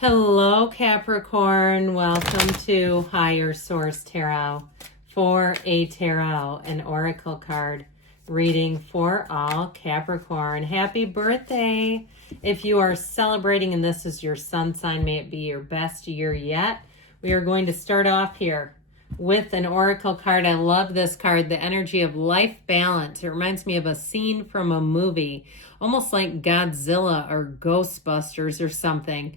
Hello, Capricorn. Welcome to Higher Source Tarot for a tarot, an oracle card reading for all Capricorn. Happy birthday. If you are celebrating and this is your sun sign, may it be your best year yet. We are going to start off here with an oracle card. I love this card, the energy of life balance. It reminds me of a scene from a movie, almost like Godzilla or Ghostbusters or something.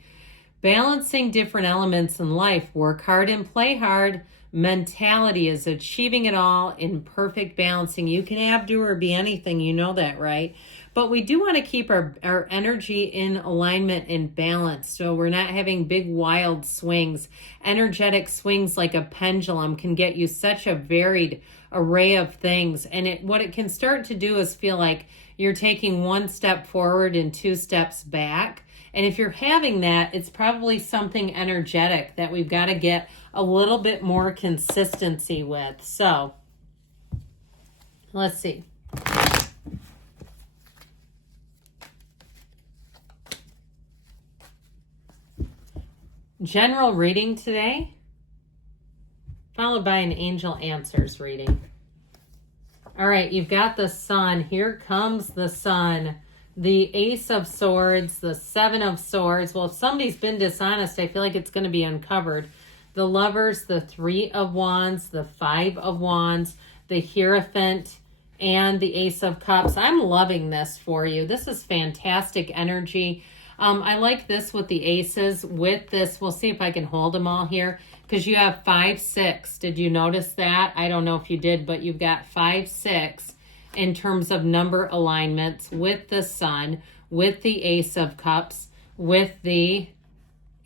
Balancing different elements in life, work hard and play hard. Mentality is achieving it all in perfect balancing. You can have, do, or be anything, you know that, right? But we do want to keep our energy in alignment and balance, so we're not having big wild swings. Energetic swings like a pendulum can get you such a varied array of things, and what it can start to do is feel like you're taking one step forward and two steps back. And if you're having that, it's probably something energetic that we've got to get a little bit more consistency with. So, let's see. General reading today, followed by an angel answers reading. All right, you've got the sun. Here comes the sun. The Ace of Swords, the Seven of Swords. Well, if somebody's been dishonest, I feel like it's going to be uncovered. The Lovers, the Three of Wands, the Five of Wands, the Hierophant, and the Ace of Cups. I'm loving this for you. This is fantastic energy. I like this with the aces. With this, we'll see if I can hold them all here, because you have 5, 6. Did you notice that? I don't know if you did, but you've got 5, 6. In terms of number alignments with the sun, with the Ace of Cups, with the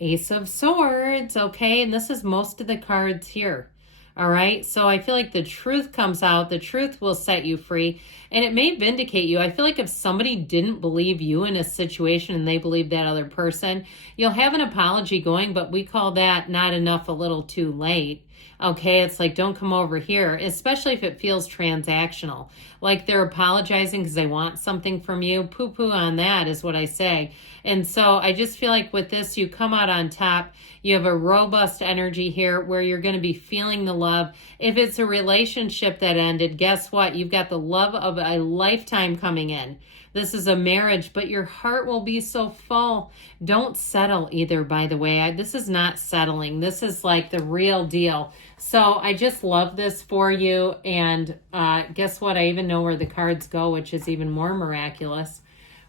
Ace of Swords, okay? And this is most of the cards here, all right? So I feel like the truth comes out. The truth will set you free, and it may vindicate you. I feel like if somebody didn't believe you in a situation and they believe that other person, you'll have an apology going, but we call that not enough, a little too late. Okay, it's like, don't come over here, especially if it feels transactional. Like they're apologizing because they want something from you. Poo-poo on that is what I say. And so I just feel like with this, you come out on top. You have a robust energy here where you're going to be feeling the love. If it's a relationship that ended, guess what? You've got the love of a lifetime coming in. This is a marriage, but your heart will be so full. Don't settle either, by the way. This is not settling. This is like the real deal. So I just love this for you. And guess what? I even know where the cards go, which is even more miraculous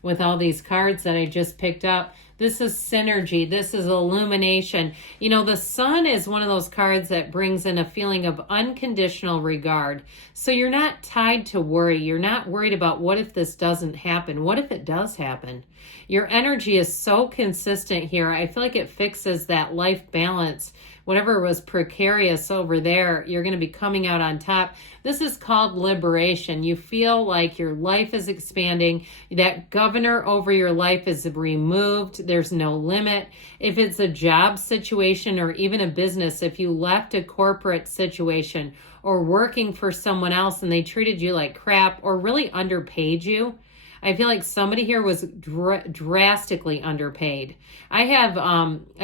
with all these cards that I just picked up. This is synergy. This is illumination. You know, the sun is one of those cards that brings in a feeling of unconditional regard. So you're not tied to worry. You're not worried about what if this doesn't happen? What if it does happen? Your energy is so consistent here. I feel like it fixes that life balance. Whatever was precarious over there, you're going to be coming out on top. This is called liberation. You feel like your life is expanding. That governor over your life is removed. There's no limit. If it's a job situation or even a business, if you left a corporate situation or working for someone else and they treated you like crap or really underpaid you, I feel like somebody here was drastically underpaid. I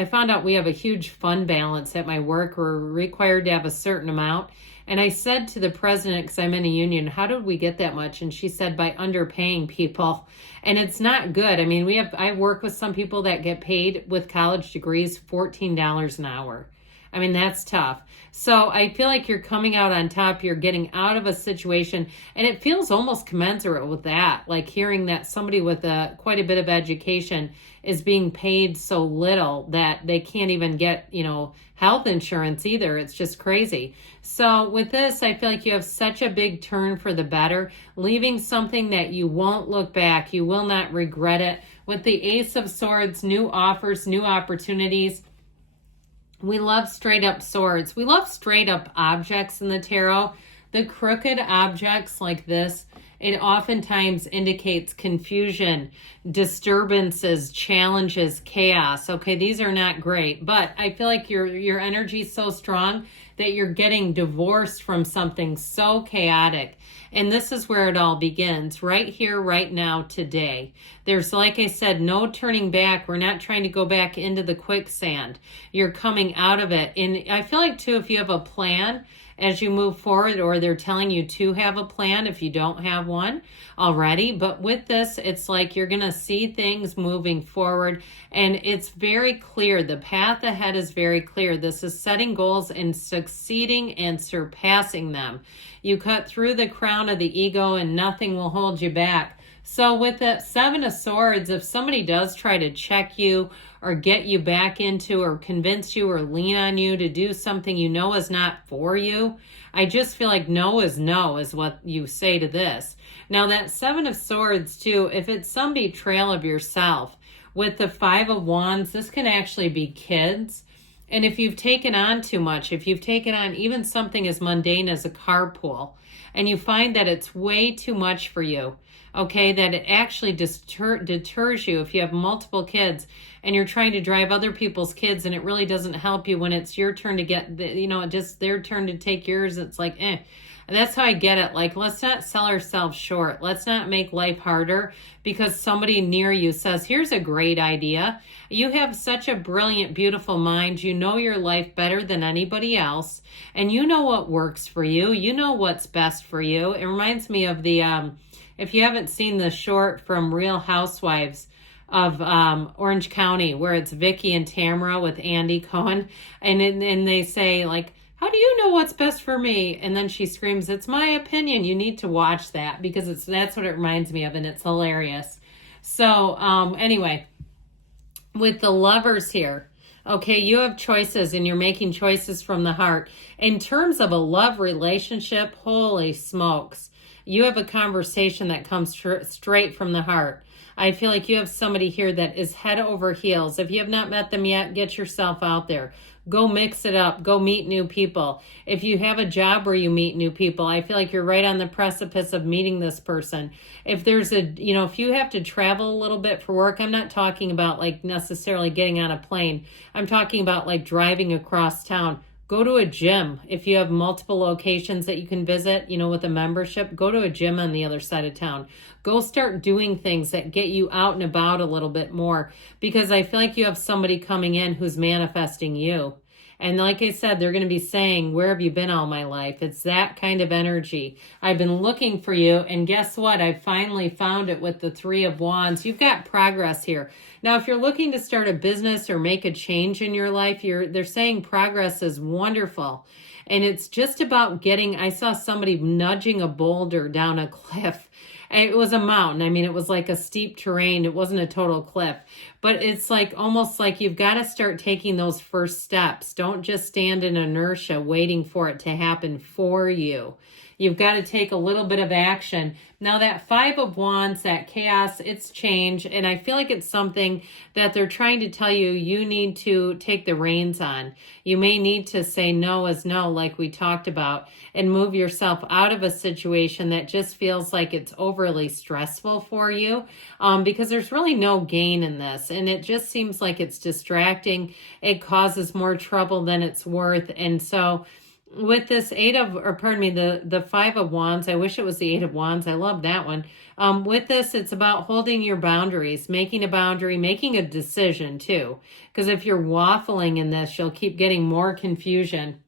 found out we have a huge fund balance at my work. We're required to have a certain amount. And I said to the president, because I'm in a union, how did we get that much? And she said, by underpaying people. And it's not good. I mean, I work with some people that get paid with college degrees $14 an hour. I mean, that's tough. So I feel like you're coming out on top. You're getting out of a situation, and it feels almost commensurate with that, like hearing that somebody with quite a bit of education is being paid so little that they can't even get, health insurance either. It's just crazy. So with this, I feel like you have such a big turn for the better, leaving something that you won't look back. You will not regret it. With the Ace of Swords, new offers, new opportunities. We love straight up swords. We love straight up objects in the tarot. The crooked objects like this, it oftentimes indicates confusion, disturbances, challenges, chaos. Okay, these are not great, but I feel like your energy is so strong that you're getting divorced from something so chaotic. And this is where it all begins, right here, right now, today. There's, like I said, no turning back. We're not trying to go back into the quicksand. You're coming out of it. And I feel like, too, if you have a plan as you move forward, or they're telling you to have a plan if you don't have one already. But with this, it's like you're going to see things moving forward, and it's very clear. The path ahead is very clear. This is setting goals and succeeding and surpassing them. You cut through the crown of the ego and nothing will hold you back. So with the Seven of Swords, if somebody does try to check you or get you back into or convince you or lean on you to do something you know is not for you, I just feel like no is what you say to this. Now that Seven of Swords too, if it's some betrayal of yourself, with the Five of Wands, this can actually be kids. And if you've taken on too much, if you've taken on even something as mundane as a carpool, and you find that it's way too much for you, okay, that it actually deters you if you have multiple kids and you're trying to drive other people's kids and it really doesn't help you when it's your turn to get, just their turn to take yours. It's like, And that's how I get it. Like, let's not sell ourselves short. Let's not make life harder because somebody near you says, here's a great idea. You have such a brilliant, beautiful mind. You know your life better than anybody else. And you know what works for you. You know what's best for you. It reminds me of the, if you haven't seen the short from Real Housewives of Orange County, where it's Vicky and Tamara with Andy Cohen. And they say, like, how do you know what's best for me? And then she screams, it's my opinion. You need to watch that because that's what it reminds me of, and it's hilarious. So anyway, with the Lovers here, okay, you have choices and you're making choices from the heart. In terms of a love relationship, holy smokes, you have a conversation that comes straight from the heart. I feel like you have somebody here that is head over heels. If you have not met them yet, get yourself out there. Go mix it up. Go meet new people. If you have a job where you meet new people, I feel like you're right on the precipice of meeting this person. If there's if you have to travel a little bit for work, I'm not talking about like necessarily getting on a plane. I'm talking about like driving across town. Go to a gym. If you have multiple locations that you can visit, with a membership, go to a gym on the other side of town. Go start doing things that get you out and about a little bit more, because I feel like you have somebody coming in who's manifesting you. And like I said, they're going to be saying, where have you been all my life? It's that kind of energy. I've been looking for you. And guess what? I finally found it with the Three of Wands. You've got progress here. Now, if you're looking to start a business or make a change in your life, they're saying progress is wonderful. And it's just about I saw somebody nudging a boulder down a cliff. It was a mountain. I mean, it was like a steep terrain. It wasn't a total cliff. But it's like almost like you've got to start taking those first steps. Don't just stand in inertia waiting for it to happen for you. You've got to take a little bit of action. Now that Five of Wands, that chaos, it's change. And I feel like it's something that they're trying to tell you, you need to take the reins on. You may need to say no is no, like we talked about, and move yourself out of a situation that just feels like it's overly stressful for you, because there's really no gain in this. And it just seems like it's distracting. It causes more trouble than it's worth. And so with this the Five of Wands, I wish it was the Eight of Wands. I love that one. With this, it's about holding your boundaries, making a boundary, making a decision too. Because if you're waffling in this, you'll keep getting more confusion.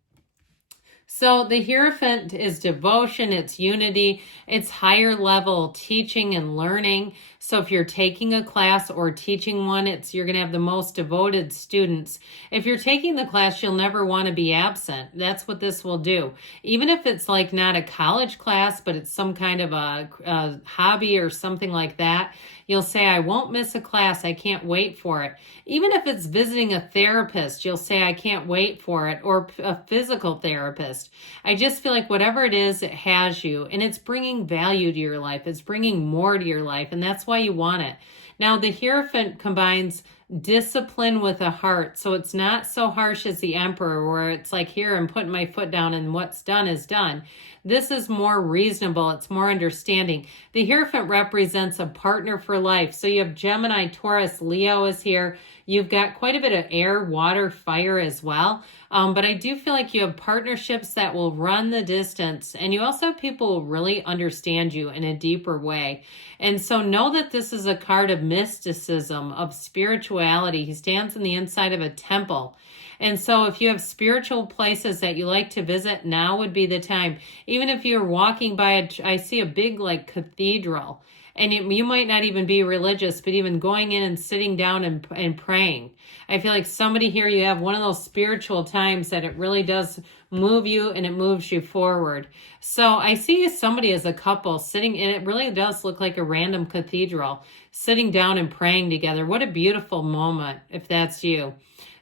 So the Hierophant is devotion, it's unity, it's higher level teaching and learning. So if you're taking a class or teaching one, you're going to have the most devoted students. If you're taking the class, you'll never want to be absent. That's what this will do. Even if it's like not a college class, but it's some kind of a hobby or something like that, you'll say, I won't miss a class. I can't wait for it. Even if it's visiting a therapist, you'll say, I can't wait for it, or a physical therapist. I just feel like whatever it is, it has you, and it's bringing value to your life. It's bringing more to your life, and that's why you want it. Now, the Hierophant combines discipline with a heart, so it's not so harsh as the Emperor, where it's like, here, I'm putting my foot down, and what's done is done. This is more reasonable. It's more understanding. The Hierophant represents a partner for life. So you have Gemini, Taurus, Leo is here. You've got quite a bit of air, water, fire as well. But I do feel like you have partnerships that will run the distance, and you also have people who really understand you in a deeper way. And so know that this is a card of mysticism, of spirituality. He stands in the inside of a temple. And so if you have spiritual places that you like to visit, now would be the time. Even if you're walking by, I see a big like cathedral, and you might not even be religious, but even going in and sitting down and praying. I feel like somebody here, you have one of those spiritual times that it really does move you and it moves you forward. So I see somebody as a couple sitting, and it really does look like a random cathedral, sitting down and praying together. What a beautiful moment if that's you.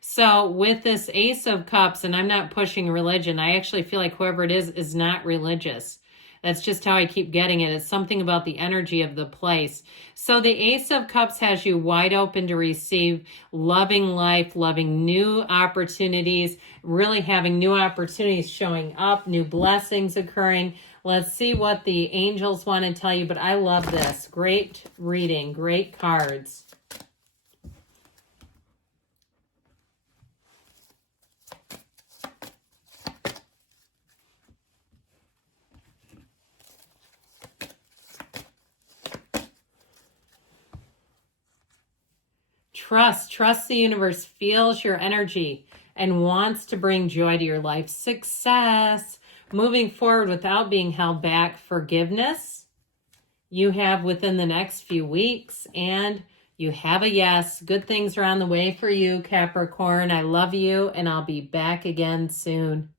So with this Ace of Cups, and I'm not pushing religion, I actually feel like whoever it is not religious. That's just how I keep getting it. It's something about the energy of the place. So the Ace of Cups has you wide open to receive, loving life, loving new opportunities, really having new opportunities showing up, new blessings occurring. Let's see what the angels want to tell you, but I love this. Great reading, great cards. Trust the universe feels your energy and wants to bring joy to your life. Success, moving forward without being held back. Forgiveness you have within the next few weeks, and you have a yes. Good things are on the way for you, Capricorn. I love you, and I'll be back again soon.